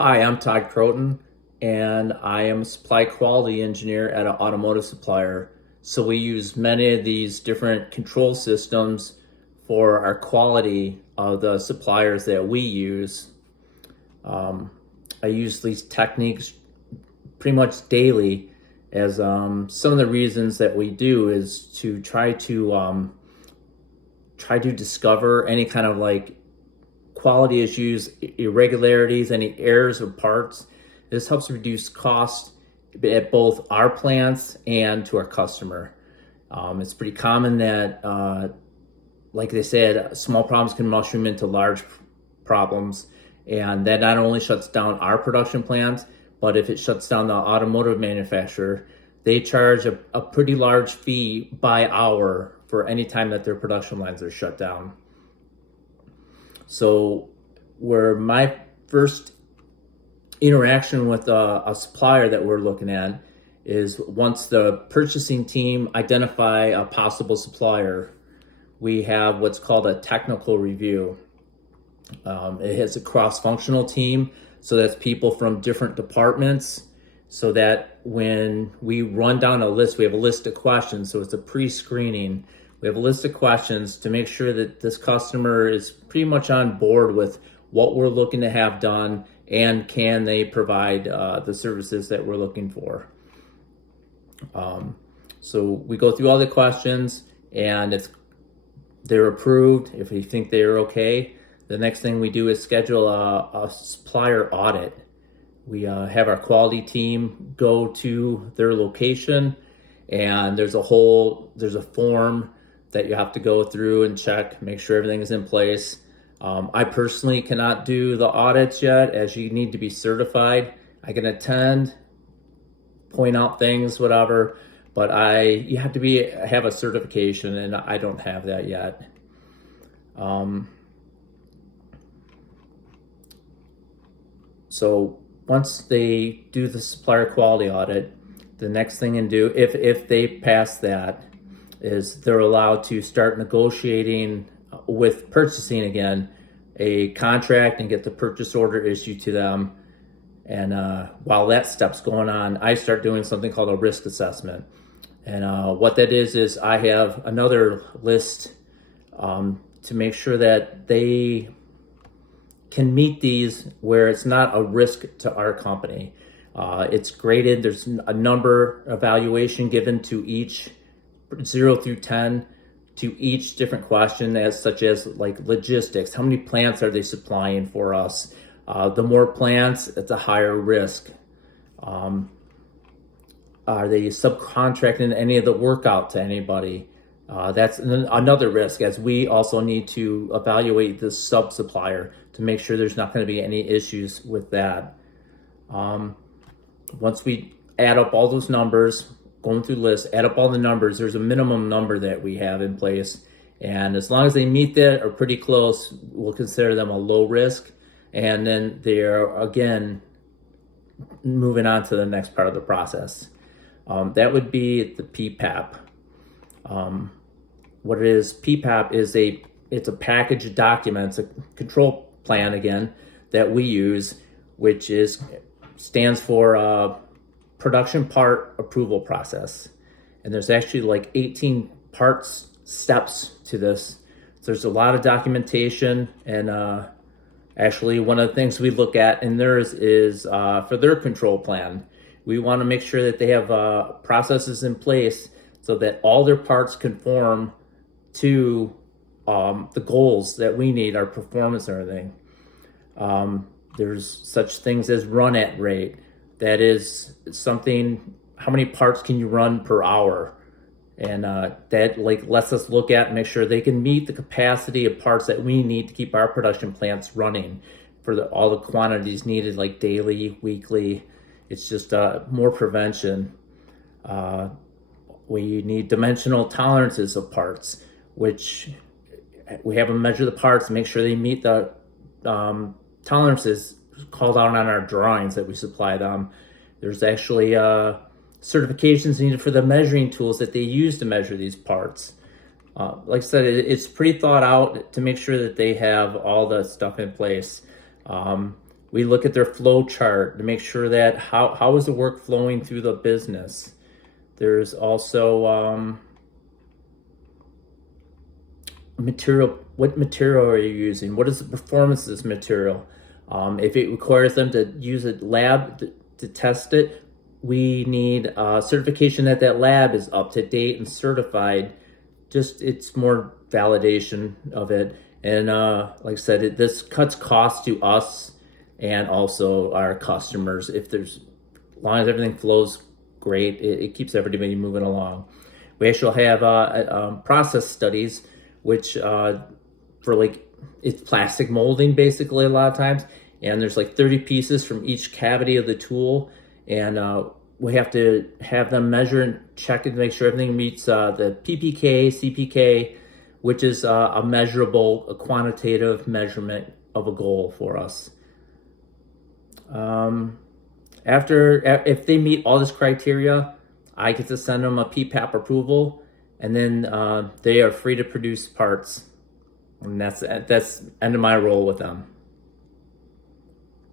Hi, I'm Todd Croton, and I am a supply quality engineer at an automotive supplier. So we use many of these different control systems for our quality of the suppliers that we use. Um, I use these techniques pretty much daily as some of the reasons that we do is to try to discover any kind of like quality issues, irregularities, any errors of parts. This helps reduce cost at both our plants and to our customer. It's pretty common that, like they said, small problems can mushroom into large problems, and that not only shuts down our production plants, but if it shuts down the automotive manufacturer, they charge a pretty large fee by hour for any time that their production lines are shut down. So, where my first interaction with a supplier that we're looking at is once the purchasing team identify a possible supplier, we have what's called a technical review. It has a cross-functional team, so that's people from different departments. So that when we run down a list, we have a list of questions. So it's a pre-screening. We have a list of questions to make sure that this customer is pretty much on board with what we're looking to have done and can they provide the services that we're looking for. So we go through all the questions, and if they're approved, if we think they're okay, the next thing we do is schedule a supplier audit. We have our quality team go to their location, and there's a form that you have to go through and check, make sure everything is in place. I personally cannot do the audits yet, as you need to be certified. I can attend, point out things, whatever, but you have to have a certification, and I don't have that yet. So once they do the supplier quality audit, the next thing to do, if they pass that, is they're allowed to start negotiating with purchasing again, a contract, and get the purchase order issued to them. And while that step's going on, I start doing something called a risk assessment. And what that is I have another list to make sure that they can meet these where it's not a risk to our company. It's graded. There's a number evaluation given to each 0 through 10 to each different question, as such as like logistics. How many plants are they supplying for us? The more plants, it's a higher risk. Are they subcontracting any of the work out to anybody? That's another risk, as we also need to evaluate the sub-supplier to make sure there's not going to be any issues with that. Once we add up all those numbers, going through the list, add up all the numbers, there's a minimum number that we have in place. And as long as they meet that or pretty close, we'll consider them a low risk. And then they're, again, moving on to the next part of the process. That would be the PPAP. What it is, PPAP is it's a package of documents, a control plan again, that we use, which stands for production part approval process. And there's actually like 18 steps to this. So there's a lot of documentation, and actually one of the things we look at in theirs is for their control plan. We want to make sure that they have processes in place so that all their parts conform to the goals that we need, our performance and everything. There's such things as run at rate. That is something, how many parts can you run per hour? And that like lets us look at and make sure they can meet the capacity of parts that we need to keep our production plants running for all the quantities needed, like daily, weekly. It's just more prevention. We need dimensional tolerances of parts, which we have them measure the parts, make sure they meet the tolerances called out on our drawings that we supply them. There's actually certifications needed for the measuring tools that they use to measure these parts. Like I said, it's pretty thought out to make sure that they have all the stuff in place. We look at their flow chart to make sure that how is the work flowing through the business. There's also material. What material are you using? What is the performance of this material? If it requires them to use a lab to test it, we need certification that that lab is up to date and certified. Just it's more validation of it. And like I said, this cuts costs to us and also our customers. If there's, as long as everything flows great, it keeps everybody moving along. We actually have process studies, which for like, it's plastic molding basically a lot of times, and there's like 30 pieces from each cavity of the tool, and we have to have them measure and check it to make sure everything meets the PPK, CPK, which is a measurable, a quantitative measurement of a goal for us. If they meet all this criteria, I get to send them a PPAP approval, and then they are free to produce parts. And that's end of my role with them.